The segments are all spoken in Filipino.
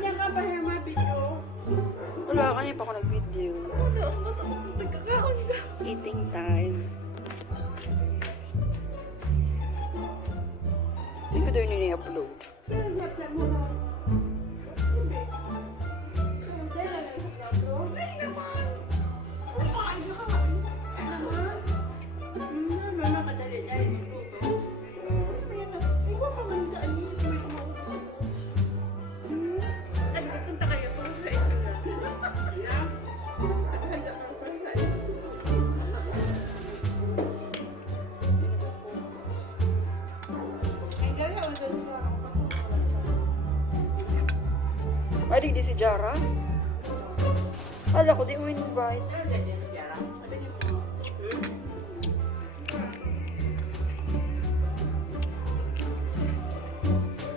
Ganyan ka pa yung mga video. Wala, kanina pa ako nag-video. Eating time. Hindi ko daw nila i-upload. Ay, di si Jara? Kala ko, di mo invite.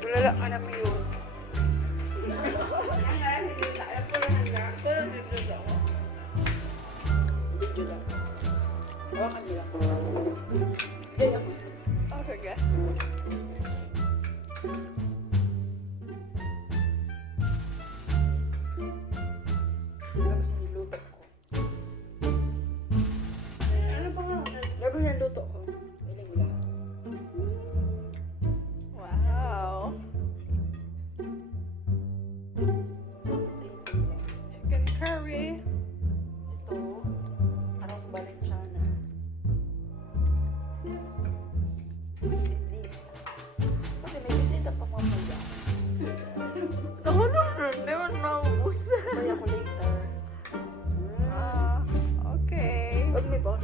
Tulala ka namin yun. Video lang. Hawakan mo lang. Okay, ga. Tapos niluto ko. Ano pa nga? Lago yung luto ko. Ilang mo lang. Wow. Chicken curry. Ito, aros Valenciana. Kasi may bisita pa mamaya. Ako naman, di ba naubos? Kaya ko later. Okay. Huwag may boss.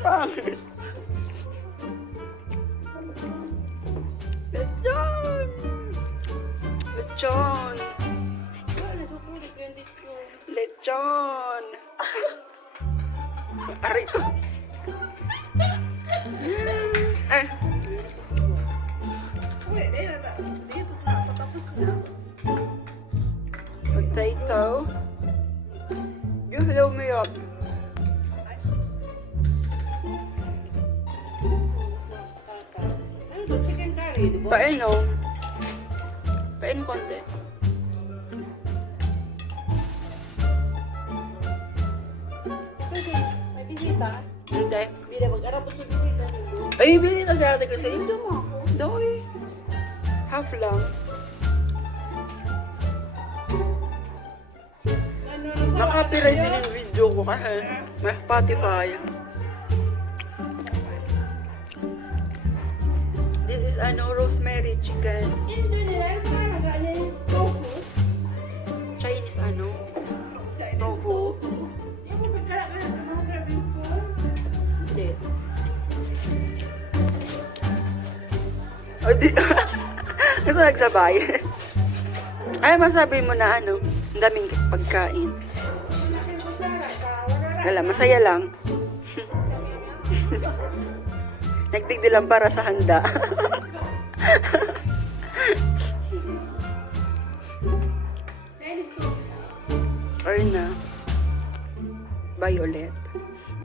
Pangit. Lechon! Lechon! Lechon! Aray ko. Eh. Wait, dito na. Patapos na. Potato. You hello me up. Ano to? Chicken curry, di ba? Pain no? Pain konti. May bisita. Hindi. Hindi na mag-arapos yung bisita nito. Ay, bili na si ate kasi. Ito mo ako. Doy. Half lang. Nakapiright din yung video ko kasi may Spotify. This is rosemary chicken. Chinese tofu. Hindi. O di, kasi nagsabay. Ay, masabi mo na ang daming pagkain. Wala, masaya lang. Nagtigdi lang para sa handa. Or na. Violet.